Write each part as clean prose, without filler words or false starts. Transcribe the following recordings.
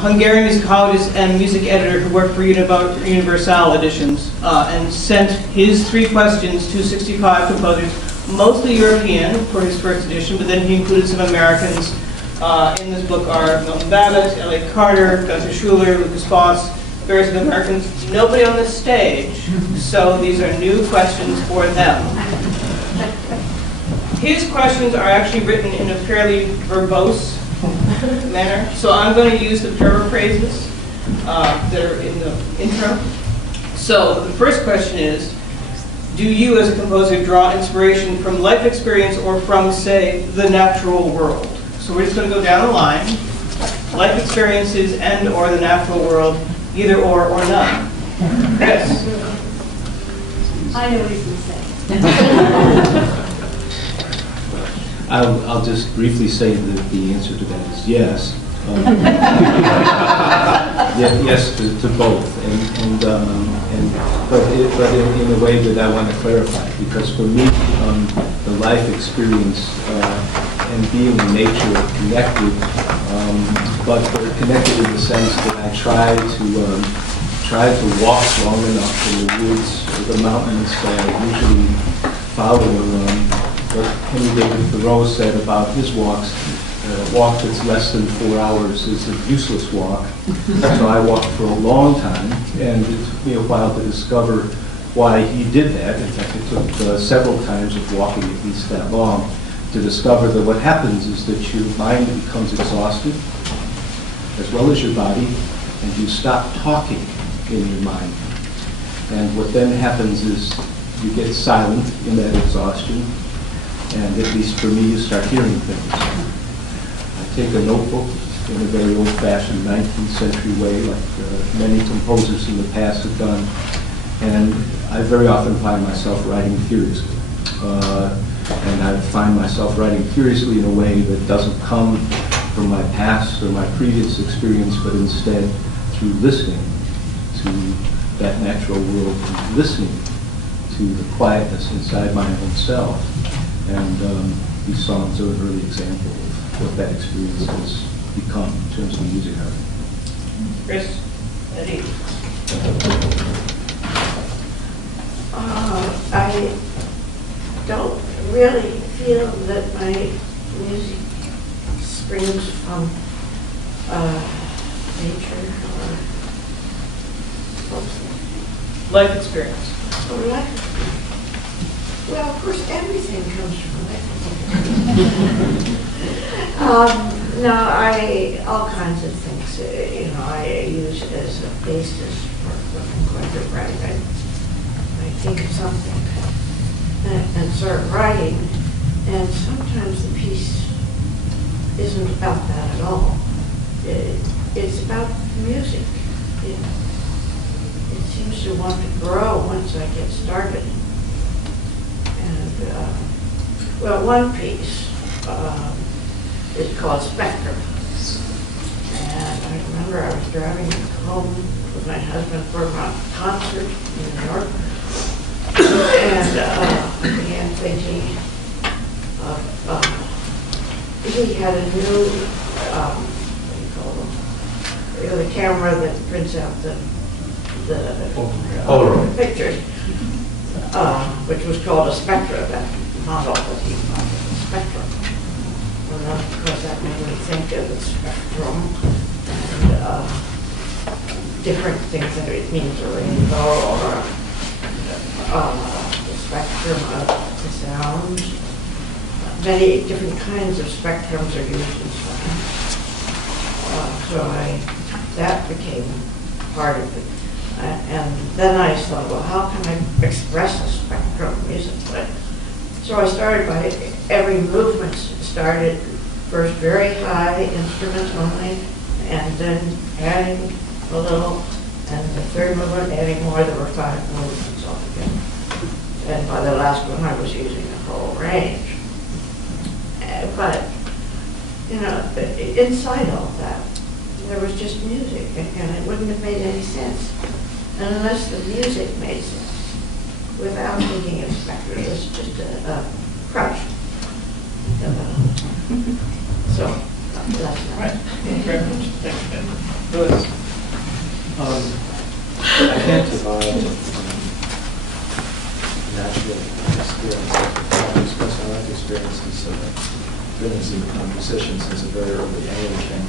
Hungarian musicologist and music editor who worked for Universal Editions, and sent his 3 questions to 65 composers, mostly European for his first edition, but then he included some Americans. In this book are Milton Babbitt, Elliott Carter, Gunther Schuller, Lucas Boss, various Americans. Nobody on this stage, so these are new questions for them. His questions are actually written in a fairly verbose manner, so I'm going to use the paraphrases that are in the intro. So the first question is, do you as a composer draw inspiration from life experience or from, say, the natural world? So we're just going to go down the line. Life experiences and or the natural world, either or none. Yes? I know what he's going to say. I'll just briefly say that the answer to that is yes. Yes to both, but in a way that I want to clarify, because for me, the life experience and being in nature are connected, but they're connected in the sense that I try to walk long enough in the woods or the mountains. I usually follow what Henry David Thoreau said about his walks. A walk that's less than 4 hours is a useless walk. So I walked for a long time, and it took me a while to discover why he did that. In fact, it took several times of walking at least that long to discover that what happens is that your mind becomes exhausted, as well as your body, and you stop talking in your mind. And what then happens is you get silent in that exhaustion, and at least for me, you start hearing things. I take a notebook in a very old-fashioned 19th century way, like many composers in the past have done, and I very often find myself writing furiously. And I find myself writing furiously in a way that doesn't come from my past or my previous experience, but instead through listening to that natural world, listening to the quietness inside my own self. And these songs are an early example of what that experience has become in terms of music art. Chris? Eddie? I don't really feel that my music springs from nature or Life experience. life. Well, of course, everything comes from it. No, all kinds of things. I use it as a basis for what I'm going to write. I think of something and start writing, and sometimes the piece isn't about that at all. It's about music. It seems to want to grow once I get started. And, well, one piece is called Spectrum. And I remember I was driving home with my husband for a concert in New York. And I began thinking he had a new, what do you call them? The camera that prints out the pictures, which was called a Spectra, that model that he bought, a Spectrum. Well, of course, that made me think of the spectrum and different things that it means, a rainbow or the spectrum of the sound. Many different kinds of spectrums are used in sound. So that became part of it. And then I thought, well, how can I express a spectrum musically? So I started by every movement started first very high instruments only, and then adding a little, and the third movement adding more. There were 5 movements altogether. And by the last one, I was using the whole range. But, inside all that, there was just music, and it wouldn't have made any sense unless the music made sense without thinking of spectrum. It was just a crutch. So Right. Thank you very much. Thanks, Ben. Louis. I can't divide natural experience, personal life experiences of been as a musician since a very early age. And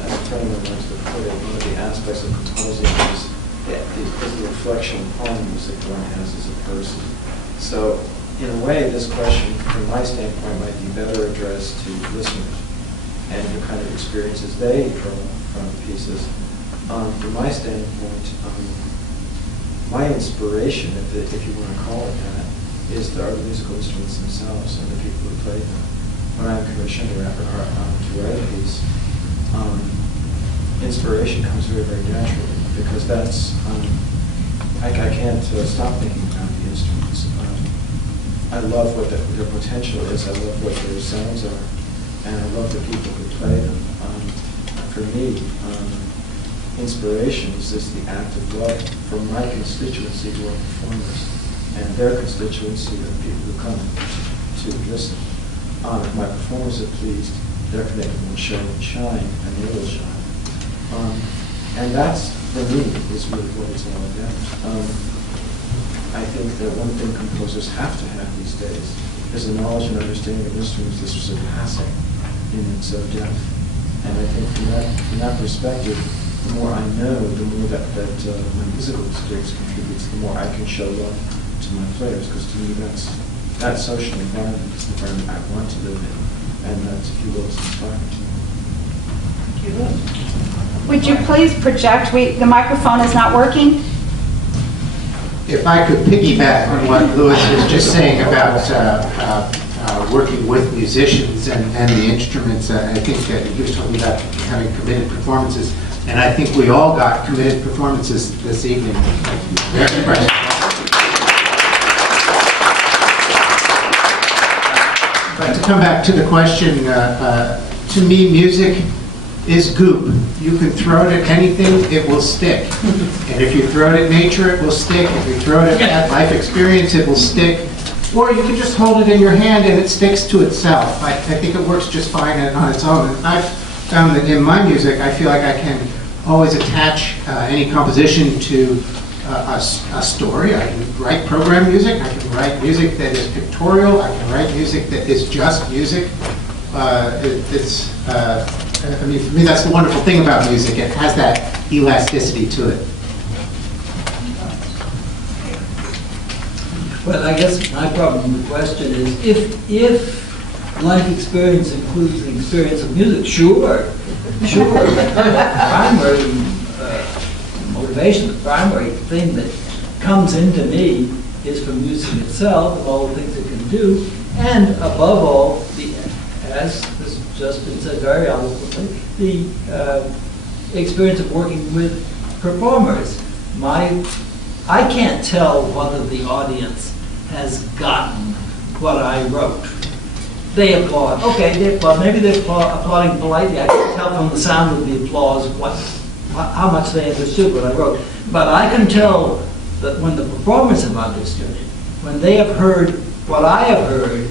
as a friend of mine to put it, one of the aspects of composing is the reflection on music one has as a person. So in a way, this question, from my standpoint, might be better addressed to listeners and the kind of experiences they draw from pieces. From my standpoint, my inspiration, if you want to call it that, is the musical instruments themselves and the people who play them. When I'm commissioned to write a piece, inspiration comes very, very naturally, because that's, I can't stop thinking about the instruments. I love what their potential is, I love what their sounds are, and I love the people who play them. For me, inspirations is the act of love from my constituency who are performers, and their constituency are people who come to listen. If my performers are pleased, they're connected will show and shine, and they will shine. And that's, for me, is really what it's all about. I think that one thing composers have to have these days is a knowledge and understanding of instruments that's surpassing in its depth. And I think from that perspective, the more I know, the more that my musical experience contributes, the more I can show love to my players, because to me that social environment is the environment I want to live in, and that's, if you will, inspiring to me. Thank you. Would you please project? The microphone is not working. If I could piggyback on what Louis was just saying about working with musicians and the instruments, I think he was talking about having committed performances, and I think we all got committed performances this evening. Very impressive. But to come back to the question, to me, music is goop. You can throw it at anything, it will stick. And if you throw it at nature, it will stick. If you throw it at life experience, it will stick. Or you can just hold it in your hand and it sticks to itself. I think it works just fine on its own. And I've found that in my music, I feel like I can always attach any composition to a story. I can write program music. I can write music that is pictorial. I can write music that is just music. I mean, for me, that's the wonderful thing about music. It has that elasticity to it. Well, I guess my problem with the question is, if life experience includes the experience of music, sure. Primary motivation, the primary thing that comes into me is from music itself and all the things it can do, and above all, as has just been said very eloquently, the experience of working with performers. I can't tell whether the audience has gotten what I wrote. They applaud. Okay, they applaud. Maybe they're applauding politely. I can tell from the sound of the applause how much they understood what I wrote. But I can tell that when the performers have understood it, when they have heard what I have heard,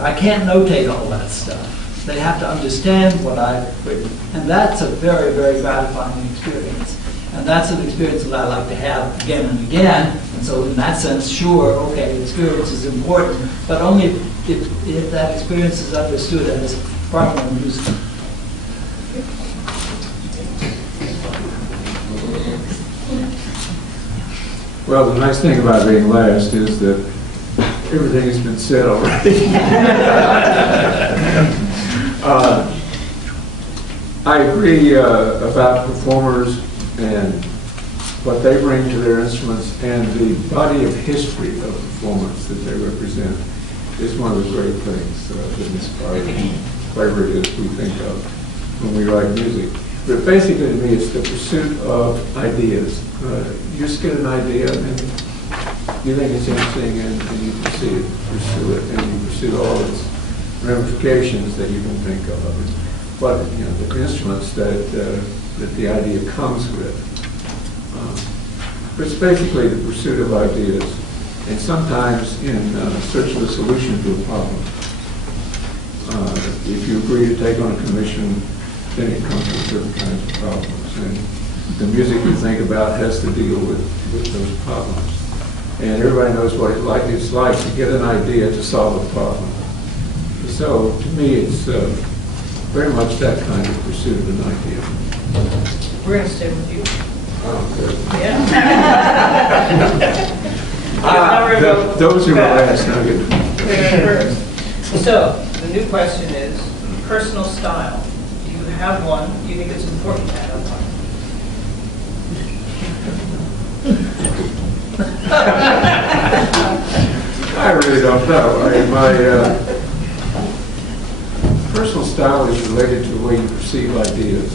I can't notate all that stuff. They have to understand what I've written. And that's a very, very gratifying experience. And that's an experience that I like to have again and again. And so in that sense, sure, okay, experience is important, but only if that experience is understood as primary music. Well, the nice thing about being last is that everything has been said already. I agree about performers and what they bring to their instruments, and the body of history of performance that they represent is one of the great things that inspire whatever it is we think of when we write music. But basically, to me, it's the pursuit of ideas. You just get an idea, and you think it's interesting, and you pursue it, and you pursue all its ramifications that you can think of. But you know, the instruments that the idea comes with. But it's basically the pursuit of ideas, and sometimes in search of a solution to a problem. If you agree to take on a commission, then it comes with certain kinds of problems. And the music you think about has to deal with those problems. And everybody knows what it's like to get an idea to solve a problem. So to me, it's very much that kind of pursuit of an idea. We're going to stay with you. Oh, good. Yeah. Those who were last, now get First. So, the new question is, personal style. Do you have one? Do you think it's important to have one? I really don't know. My personal style is related to the way you perceive ideas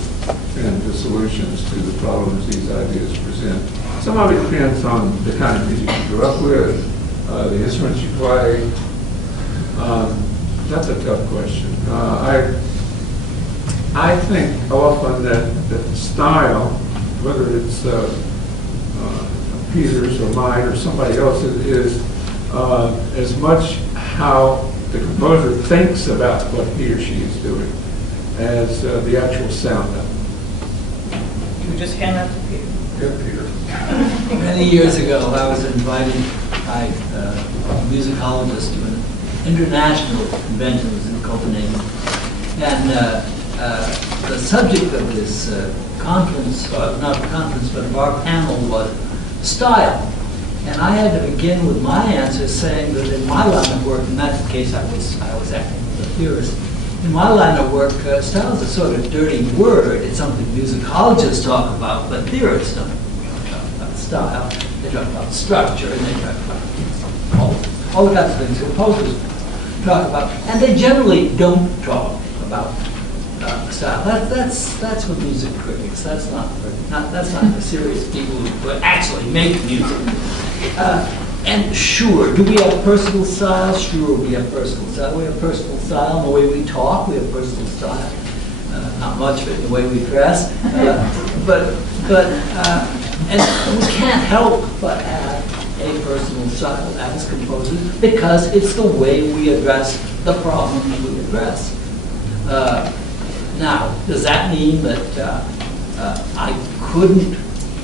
and the solutions to the problems these ideas present. Some of it depends on the kind of music you grew up with, the instruments you play. That's a tough question. I think often that style, whether it's Peter's or mine or somebody else's, is as much how the composer thinks about what he or she is doing as the actual sound of it. Can we just hand that to Peter? Good, Peter. Many years ago, I was invited by a musicologist to an international convention. It was in Copenhagen. And the subject of this conference, not conference, but of our panel was style. And I had to begin with my answer saying that in my line of work, in that case I was acting as a theorist, in my line of work, style is a sort of dirty word. It's something musicologists talk about, but theorists don't talk about style. They talk about structure, and they talk about all the kinds of things composers talk about. And they generally don't talk about style. That's for music critics. That's not for serious people who actually make music. And sure, do we have personal style? Sure, we have personal style. We have personal style in the way we talk. We have personal style. Not much of it in the way we dress. And we can't help but have a personal style as composers because it's the way we address the problems we address. Now, does that mean that I couldn't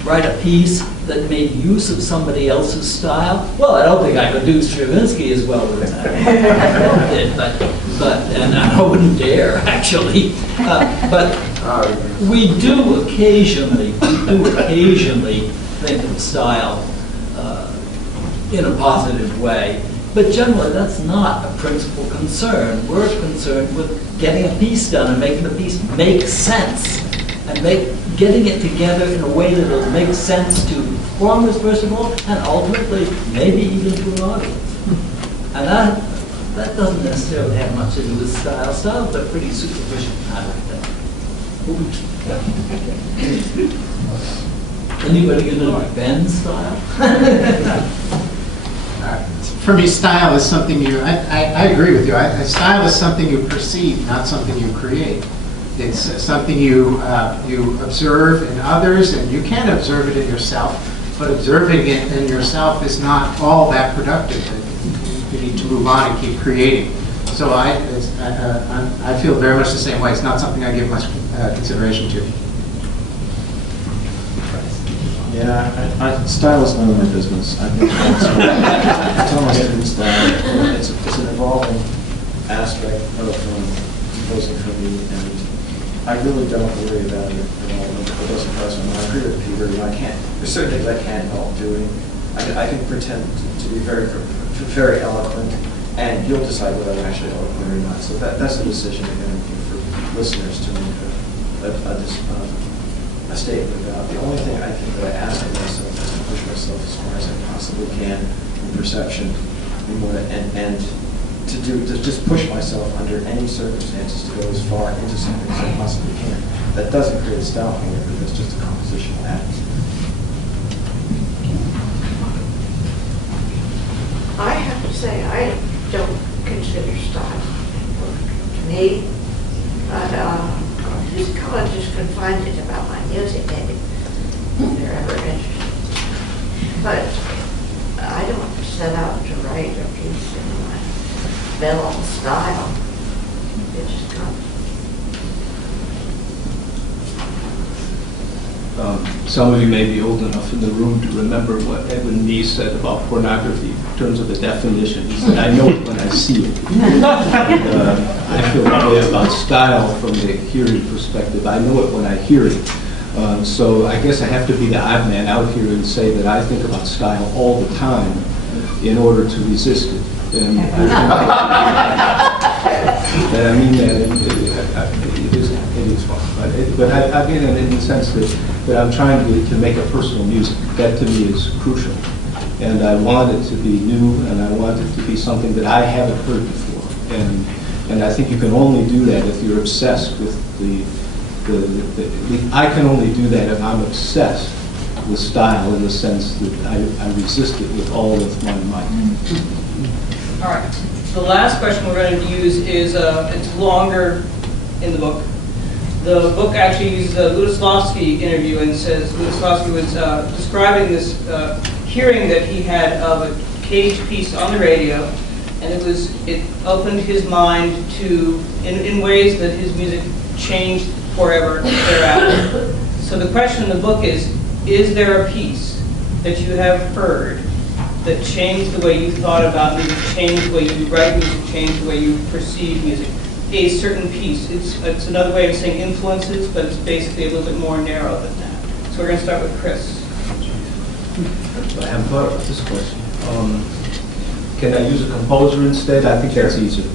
write a piece that made use of somebody else's style? Well, I don't think I could do Stravinsky as well as I did, and I wouldn't dare actually. But we do occasionally think of style in a positive way. But generally, that's not a principal concern. We're concerned with getting a piece done and making the piece make sense and getting it together in a way that will make sense to performers, first of all, and ultimately, maybe even to an audience. And that doesn't necessarily have much to do with style. Style is a pretty superficial kind of thing. Anybody gonna know Ben's style? For me, style is something I agree with you. Style is something you perceive, not something you create. It's something you observe in others, and you can observe it in yourself, but observing it in yourself is not all that productive. You need to move on and keep creating. So I feel very much the same way. It's not something I give much consideration to. Yeah, style is none of my business. I think I tell my students that it's an evolving aspect of composing for me, and I really don't worry about it at all. It doesn't press me. I agree with Peter. There's certain things I can't help doing. I can pretend to be very eloquent, and you'll decide whether I'm actually eloquent or not. So that's a decision again for listeners to make a statement about. The only thing I think that I ask of myself is to push myself as far as I possibly can in perception, and to just push myself under any circumstances to go as far into something as I possibly can. That doesn't create a style, however, that's just a compositional act. I have to say, I don't consider style important to me. Musicologists can find it about my music, maybe, if they're ever interested. But I don't set out to write a piece in my Dillon style. It just comes. Some of you may be old enough in the room to remember what Edwin Nee said about pornography in terms of the definition. He said, I know it when I see it. And, I feel that way about style from the hearing perspective. I know it when I hear it. So I guess I have to be the odd man out here and say that I think about style all the time in order to resist it. And I mean that it is fun. But I mean it in the sense that I'm trying to make a personal music. That to me is crucial. And I want it to be new, and I want it to be something that I haven't heard before. And I think you can only do that if you're obsessed with I can only do that if I'm obsessed with style in the sense that I resist it with all of my might. All right. The last question we're going to use is, it's longer in the book. The book actually uses a Lutoslawski interview and says Lutoslawski was describing this hearing that he had of a Cage piece on the radio, and it opened his mind to, in ways that his music changed forever thereafter. So the question in the book is there a piece that you have heard that changed the way you thought about music, changed the way you write music, changed the way you perceive music? A certain piece. It's another way of saying influences, but it's basically a little bit more narrow than that. So we're going to start with Chris. I haven't thought about this question. Can I use a composer instead? I think that's easier.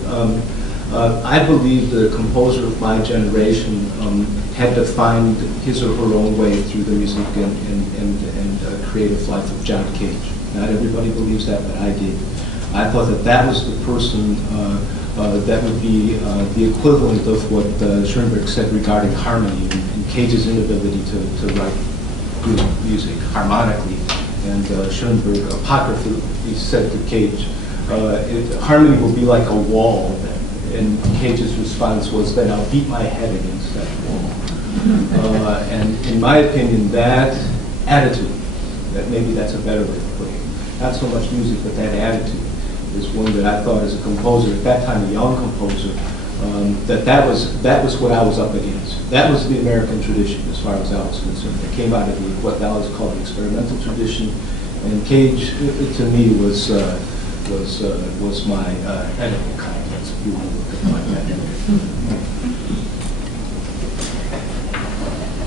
I believe the composer of my generation had to find his or her own way through the music and creative life of John Cage. Not everybody believes that, but I did. I thought that was the person that would be the equivalent of what Schoenberg said regarding harmony and Cage's inability to write good music harmonically. And Schoenberg apocryphally said to Cage, harmony will be like a wall then. And Cage's response was, then I'll beat my head against that wall. And in my opinion, that attitude, that maybe that's a better way of putting it, not so much music, but that attitude, is one that I thought as a composer, at that time a young composer, that was what I was up against. That was the American tradition as far as I was concerned. It came out of what now is called the experimental tradition, and Cage, to me, was my edible complex, if you want to look at it like that.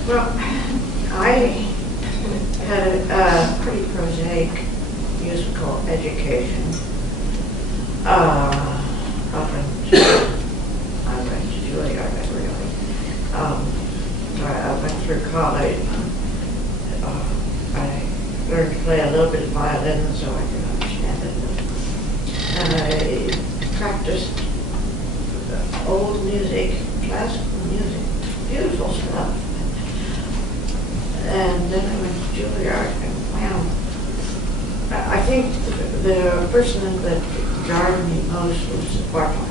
Well, I had a pretty prosaic musical education. Up until I went to Juilliard, really. I went through college. I learned to play a little bit of violin so I could understand it. And I practiced old music, classical music, beautiful stuff. And then I went to Juilliard and wow. I think the person that jarred me most was Bartok.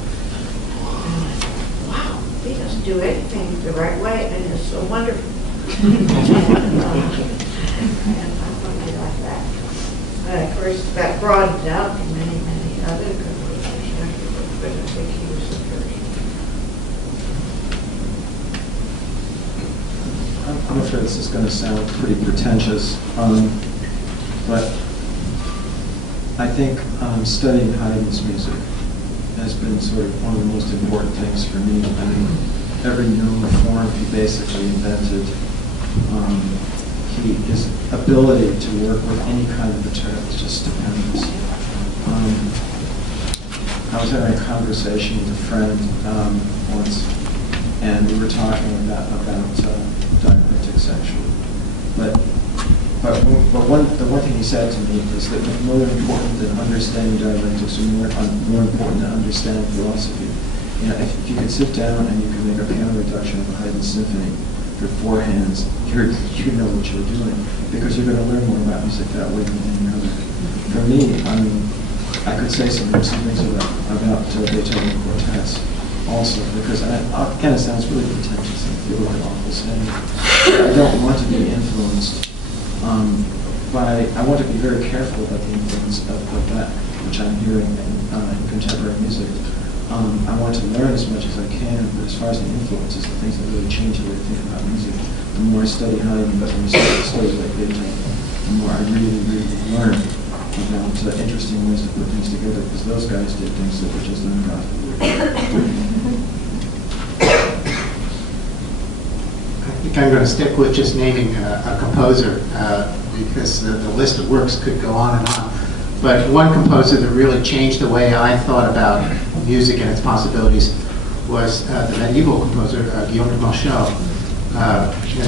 Wow, he doesn't do anything the right way, and it's so wonderful. And I want to be like that. Of course, that broadened out to many, many other composers, but I think he was the first. I'm afraid this is going to sound pretty pretentious, but I think studying Haydn's music has been sort of one of the most important things for me. I mean, every known form he basically invented. His ability to work with any kind of material is just stupendous. I was having a conversation with a friend once, and we were talking about dialectics actually. But the one thing he said to me is that more important than understanding dialectics, or more important than understanding philosophy. You know, if you could sit down and you could make a piano reduction of a Haydn symphony for four hands, you know what you're doing, because you're going to learn more about music that way than any other. For me, I mean, I could say some things about Beethoven quartets also, because again, it sounds really pretentious and feel like an awful saying. I don't want to be influenced. But I want to be very careful about the influence of that which I'm hearing in contemporary music. I want to learn as much as I can, but as far as the influences, the things that really change the way I think about music, the more I study Haydn, but when I study like Beethoven, the more I really, really learn about interesting ways to put things together, because those guys did things that were just ungodly. I think I'm going to stick with just naming a composer because the list of works could go on and on. But one composer that really changed the way I thought about music and its possibilities was the medieval composer Guillaume de Machaut.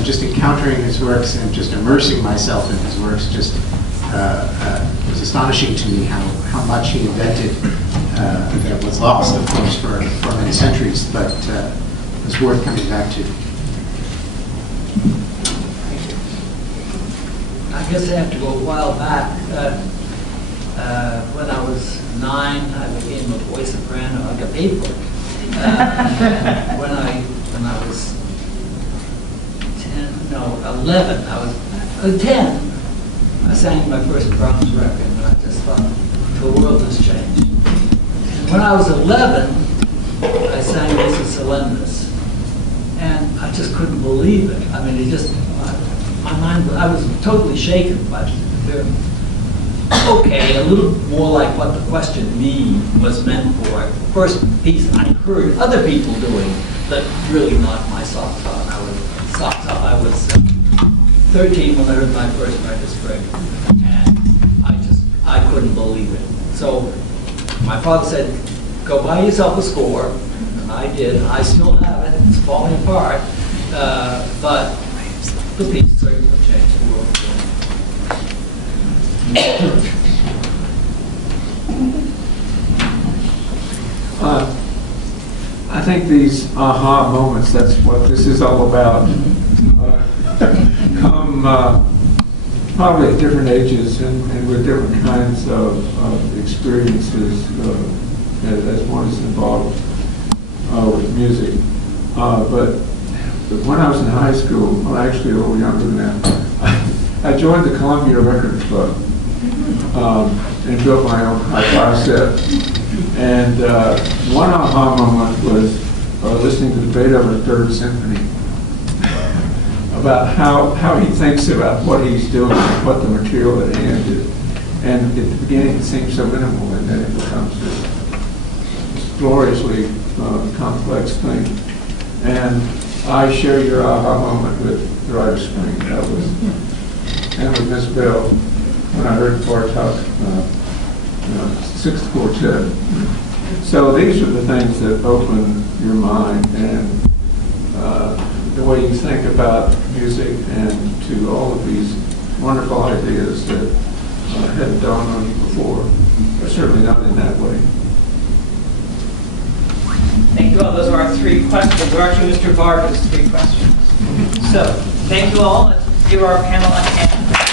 Just encountering his works and just immersing myself in his works just was astonishing to me how much he invented that was lost, of course, for many centuries, but was worth coming back to. I guess I have to go a while back. When I was 9, I became a voice soprano. I got paid for it. When I was 11, I was 10. I sang my first Brahms record, and I just thought the world has changed. And when I was 11, I sang Mrs. Solemnis, and I just couldn't believe it. I mean, my mind, I was totally shaken by it. Okay, a little more like what the question "me" was meant for. First piece I heard other people doing that really knocked my socks off. I was 13 when I heard my first record, and I couldn't believe it. So my father said, "Go buy yourself a score." And I did. I still have it. It's falling apart, but the piece certainly changed the world. I think these aha moments, that's what this is all about, come probably at different ages and with different kinds of experiences as one is involved with music. But when I was in high school, well, actually a little younger than that, I joined the Columbia Record Club and built my own hi-fi set. And one aha moment was listening to the Beethoven Third Symphony about how he thinks about what he's doing, what the material at hand is. And at the beginning it seems so minimal, and then it becomes this gloriously complex thing. And I share your aha moment with the Writer's Spring. That was, and with Miss Bell, when I heard Bartok, Sixth Quartet. So these are the things that open your mind and the way you think about music, and to all of these wonderful ideas that hadn't dawned on you before, or certainly not in that way. Thank you all. Those are our 3 questions. We're actually Mr. Vargas' 3 questions. So, thank you all. Let's give our panel a hand.